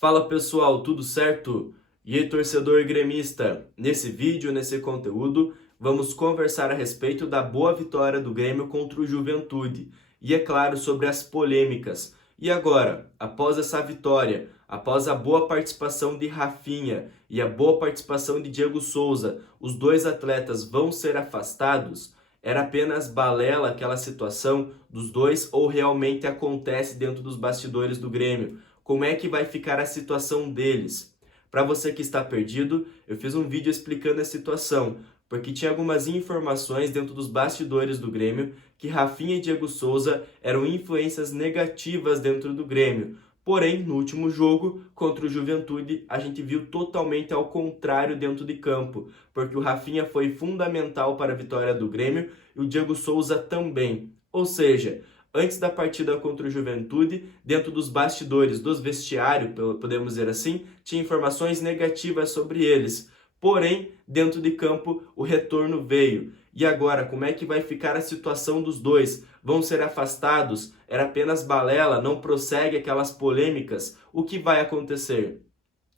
Fala pessoal, tudo certo? E aí, torcedor gremista? Nesse vídeo, nesse conteúdo, vamos conversar a respeito da boa vitória do Grêmio contra o Juventude e, é claro, sobre as polêmicas. E agora, após essa vitória, após a boa participação de Rafinha e a boa participação de Diego Souza, os dois atletas vão ser afastados? Era apenas balela aquela situação dos dois ou realmente acontece dentro dos bastidores do Grêmio? Como é que vai ficar a situação deles? Para você que está perdido, eu fiz um vídeo explicando a situação, porque tinha algumas informações dentro dos bastidores do Grêmio que Rafinha e Diego Souza eram influências negativas dentro do Grêmio. Porém, no último jogo, contra o Juventude, a gente viu totalmente ao contrário dentro de campo, porque o Rafinha foi fundamental para a vitória do Grêmio e o Diego Souza também. Ou seja, antes da partida contra o Juventude, dentro dos bastidores, dos vestiários, podemos dizer assim, tinha informações negativas sobre eles. Porém, dentro de campo, o retorno veio. E agora, como é que vai ficar a situação dos dois? Vão ser afastados? Era apenas balela? Não prossegue aquelas polêmicas? O que vai acontecer?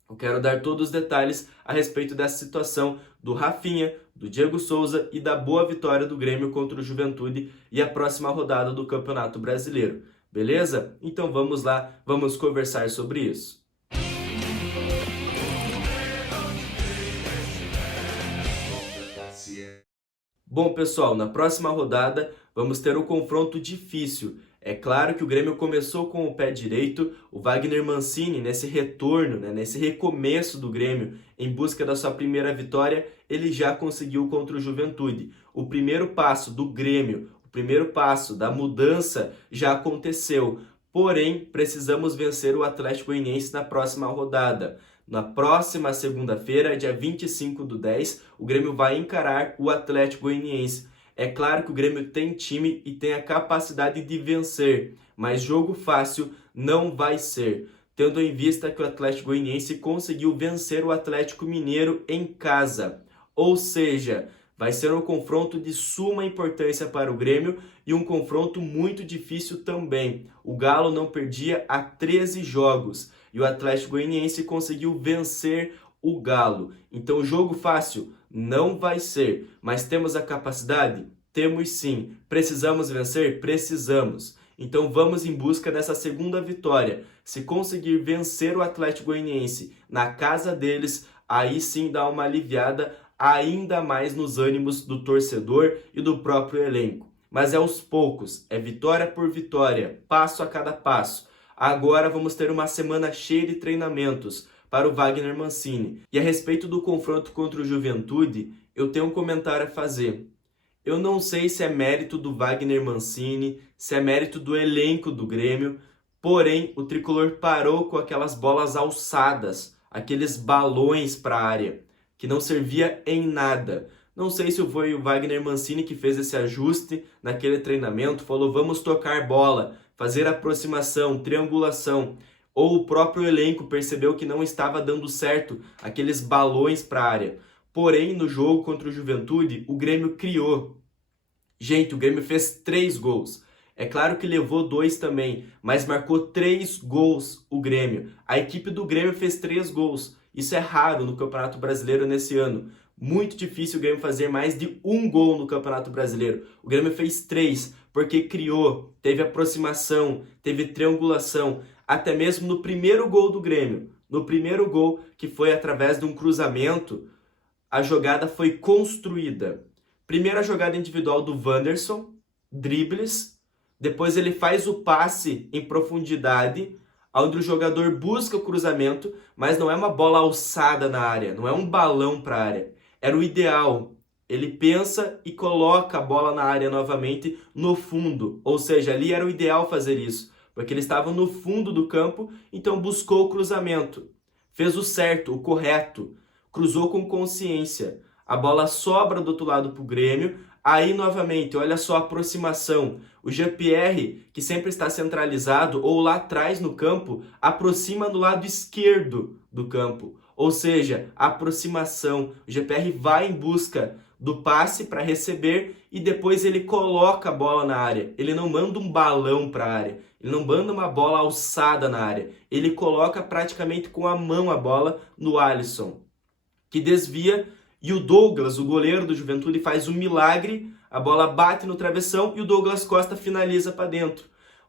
Eu quero dar todos os detalhes a respeito dessa situação do Rafinha, do Diego Souza e da boa vitória do Grêmio contra o Juventude e a próxima rodada do Campeonato Brasileiro. Beleza? Então vamos lá, vamos conversar sobre isso. Bom, pessoal, na próxima rodada vamos ter um confronto difícil. É claro que o Grêmio começou com o pé direito, o Wagner Mancini, nesse retorno, nesse recomeço do Grêmio, em busca da sua primeira vitória, ele já conseguiu contra o Juventude. O primeiro passo do Grêmio, o primeiro passo da mudança já aconteceu. Porém, precisamos vencer o Atlético Goianiense na próxima rodada. Na próxima segunda-feira, dia 25/10, o Grêmio vai encarar o Atlético Goianiense. É claro que o Grêmio tem time e tem a capacidade de vencer, mas jogo fácil não vai ser, tendo em vista que o Atlético Goianiense conseguiu vencer o Atlético Mineiro em casa. Ou seja, vai ser um confronto de suma importância para o Grêmio e um confronto muito difícil também. O Galo não perdia há 13 jogos e o Atlético Goianiense conseguiu vencer o Galo. Então, jogo fácil não vai ser, mas temos a capacidade? Temos sim. Precisamos vencer? Precisamos. Então, vamos em busca dessa segunda vitória. Se conseguir vencer o Atlético Goianiense na casa deles, aí sim dá uma aliviada ainda mais nos ânimos do torcedor e do próprio elenco. Mas é aos poucos, é vitória por vitória, passo a cada passo. Agora vamos ter uma semana cheia de treinamentos para o Wagner Mancini. E a respeito do confronto contra o Juventude, eu tenho um comentário a fazer. Eu não sei se é mérito do Wagner Mancini, se é mérito do elenco do Grêmio, porém o tricolor parou com aquelas bolas alçadas, aqueles balões para a área, que não servia em nada. Não sei se foi o Wagner Mancini que fez esse ajuste naquele treinamento, falou vamos tocar bola, fazer aproximação, triangulação, ou o próprio elenco percebeu que não estava dando certo aqueles balões para a área. Porém, no jogo contra o Juventude, o Grêmio criou. Gente, o Grêmio fez 3 gols. É claro que levou 2 também, mas marcou 3 gols o Grêmio. A equipe do Grêmio fez 3 gols. Isso é raro no Campeonato Brasileiro nesse ano. Muito difícil o Grêmio fazer mais de 1 gol no Campeonato Brasileiro. O Grêmio fez 3, porque criou, teve aproximação, teve triangulação. Até mesmo no primeiro gol do Grêmio. No primeiro gol, que foi através de um cruzamento, a jogada foi construída. Primeira jogada individual do Wanderson, dribles. Depois ele faz o passe em profundidade, onde o jogador busca o cruzamento, mas não é uma bola alçada na área, não é um balão para a área. Era o ideal. Ele pensa e coloca a bola na área novamente no fundo. Ou seja, ali era o ideal fazer isso, porque ele estava no fundo do campo, então buscou o cruzamento. Fez o certo, o correto. Cruzou com consciência. A bola sobra do outro lado para o Grêmio. Aí, novamente, olha só a aproximação. O Jean-Pierre, que sempre está centralizado, ou lá atrás no campo, aproxima do lado esquerdo do campo. Ou seja, aproximação. O Jean-Pierre vai em busca do passe para receber e depois ele coloca a bola na área. Ele não manda um balão para a área, ele não manda uma bola alçada na área. Ele coloca praticamente com a mão a bola no Alisson, que desvia, e o Douglas, o goleiro do Juventude, faz um milagre, a bola bate no travessão e o Douglas Costa finaliza para dentro.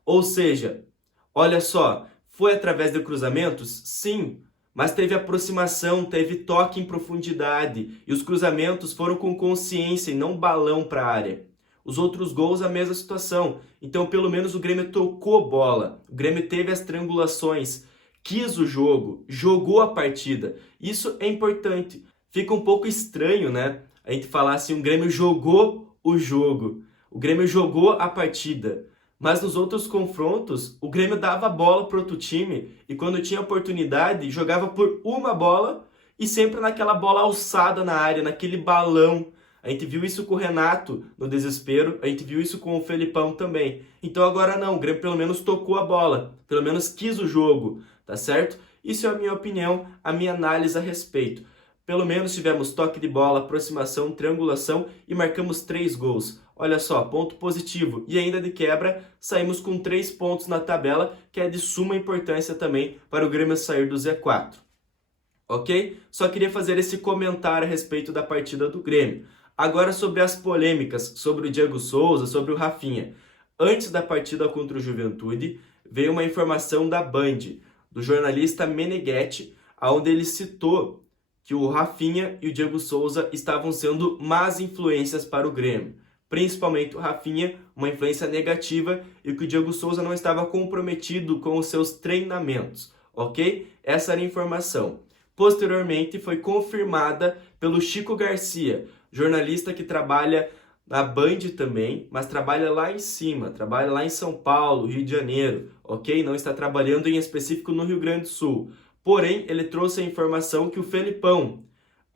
Ou seja, olha só, foi através de cruzamentos? Sim, mas teve aproximação, teve toque em profundidade e os cruzamentos foram com consciência e não balão para a área. Os outros gols, a mesma situação. Então, pelo menos o Grêmio tocou bola, o Grêmio teve as triangulações, quis o jogo, jogou a partida. Isso é importante. Fica um pouco estranho, né? A gente falar assim, o Grêmio jogou o jogo, o Grêmio jogou a partida. Mas nos outros confrontos, o Grêmio dava a bola para outro time e quando tinha oportunidade, jogava por uma bola e sempre naquela bola alçada na área, naquele balão. A gente viu isso com o Renato no desespero, a gente viu isso com o Felipão também. Então agora não, o Grêmio pelo menos tocou a bola, pelo menos quis o jogo, tá certo? Isso é a minha opinião, a minha análise a respeito. Pelo menos tivemos toque de bola, aproximação, triangulação e marcamos 3 gols. Olha só, ponto positivo. E ainda de quebra, saímos com 3 pontos na tabela, que é de suma importância também para o Grêmio sair do Z4. Ok? Só queria fazer esse comentário a respeito da partida do Grêmio. Agora sobre as polêmicas, sobre o Diego Souza, sobre o Rafinha. Antes da partida contra o Juventude, veio uma informação da Band, do jornalista Meneghetti, onde ele citou que o Rafinha e o Diego Souza estavam sendo más influências para o Grêmio. Principalmente o Rafinha, uma influência negativa, e que o Diego Souza não estava comprometido com os seus treinamentos, ok? Essa era a informação. Posteriormente, foi confirmada pelo Chico Garcia, jornalista que trabalha na Band também, mas trabalha lá em cima, trabalha lá em São Paulo, Rio de Janeiro, ok? Não está trabalhando em específico no Rio Grande do Sul. Porém, ele trouxe a informação que o Felipão,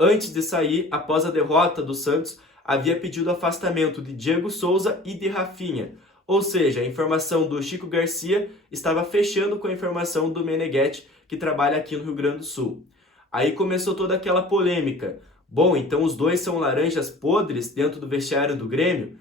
antes de sair, após a derrota do Santos, havia pedido afastamento de Diego Souza e de Rafinha. Ou seja, a informação do Chico Garcia estava fechando com a informação do Meneghetti, que trabalha aqui no Rio Grande do Sul. Aí começou toda aquela polêmica. Bom, então os dois são laranjas podres dentro do vestiário do Grêmio?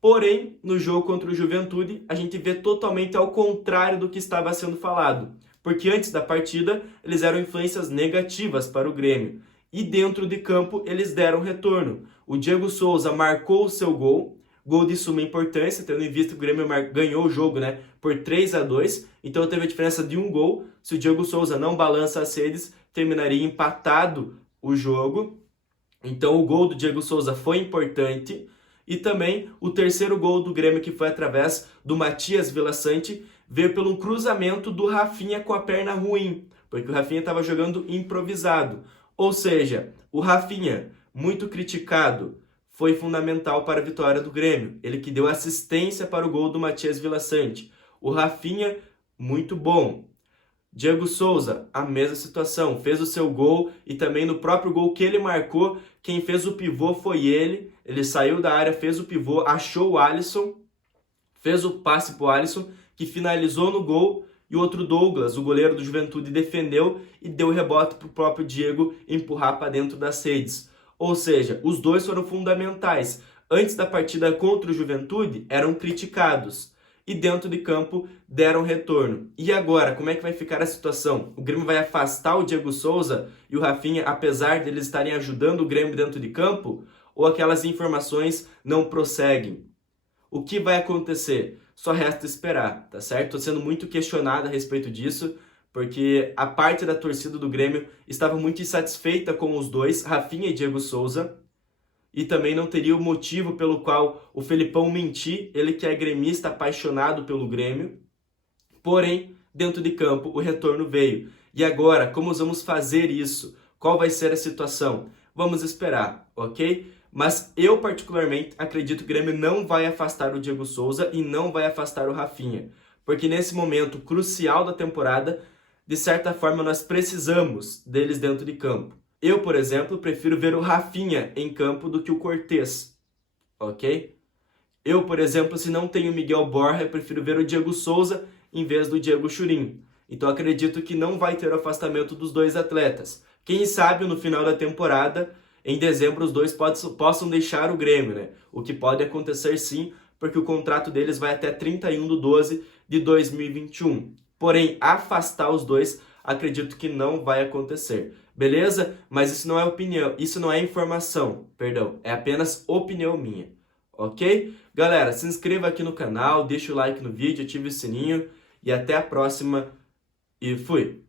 Porém, no jogo contra o Juventude, a gente vê totalmente ao contrário do que estava sendo falado. Porque antes da partida, eles eram influências negativas para o Grêmio. E dentro de campo, eles deram retorno. O Diego Souza marcou o seu gol de suma importância, tendo em vista que o Grêmio ganhou o jogo, né, por 3-2. Então teve a diferença de 1 gol. Se o Diego Souza não balança as redes, terminaria empatado o jogo. Então o gol do Diego Souza foi importante. E também o terceiro gol do Grêmio, que foi através do Matias Villasanti, veio pelo cruzamento do Rafinha com a perna ruim, porque o Rafinha estava jogando improvisado. Ou seja, o Rafinha, muito criticado, foi fundamental para a vitória do Grêmio. Ele que deu assistência para o gol do Matias Villasanti. O Rafinha, muito bom. Diego Souza, a mesma situação, fez o seu gol e também no próprio gol que ele marcou, quem fez o pivô foi ele. Ele saiu da área, fez o pivô, achou o Alisson, fez o passe para o Alisson, que finalizou no gol, e o outro Douglas, o goleiro do Juventude, defendeu e deu rebote para o próprio Diego empurrar para dentro das redes. Ou seja, os dois foram fundamentais. Antes da partida contra o Juventude, eram criticados. E dentro de campo, deram retorno. E agora, como é que vai ficar a situação? O Grêmio vai afastar o Diego Souza e o Rafinha, apesar de eles estarem ajudando o Grêmio dentro de campo? Ou aquelas informações não prosseguem? O que vai acontecer? Só resta esperar, tá certo? Estou sendo muito questionado a respeito disso, porque a parte da torcida do Grêmio estava muito insatisfeita com os dois, Rafinha e Diego Souza, e também não teria o motivo pelo qual o Felipão mentir, ele que é gremista apaixonado pelo Grêmio. Porém, dentro de campo, o retorno veio. E agora, como vamos fazer isso? Qual vai ser a situação? Vamos esperar, ok? Mas eu, particularmente, acredito que o Grêmio não vai afastar o Diego Souza e não vai afastar o Rafinha. Porque nesse momento crucial da temporada, de certa forma, nós precisamos deles dentro de campo. Eu, por exemplo, prefiro ver o Rafinha em campo do que o Cortez, ok? Eu, por exemplo, se não tenho o Miguel Borja, eu prefiro ver o Diego Souza em vez do Diego Churin. Então acredito que não vai ter o afastamento dos dois atletas. Quem sabe no final da temporada em dezembro os dois possam deixar o Grêmio, né? O que pode acontecer sim, porque o contrato deles vai até 31/12 de 2021. Porém, afastar os dois, acredito que não vai acontecer. Beleza? Mas isso não é opinião, isso não é informação, perdão, é apenas opinião minha. Ok? Galera, se inscreva aqui no canal, deixa o like no vídeo, ative o sininho e até a próxima e fui!